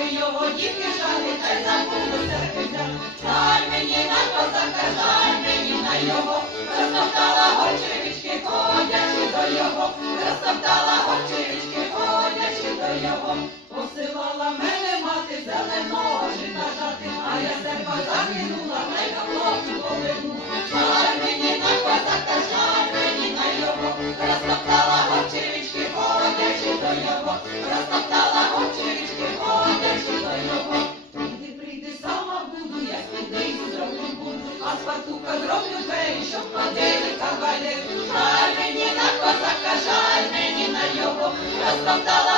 Пішли його дітки жалі, та й забулися князя. Жаль мені на козака, жаль мені на його, розтоптала горчевички, ходячи до його, розтоптала горчевички, ходячи до його. Посилала мене мати зеленого жита жати, а я серпа закинула, та й на хлопцю поведу. Жаль мені на козака, жаль мені на його, розтоптала горчевички, ходячи до його, розтоптала горчевички, ходячи до його. Прийди, сама буду, я спідницю зроблю буду, а з фартука зроблю двері, щоб ходили кавалери. Жаль мені на козака, жаль мені на його, розтоптала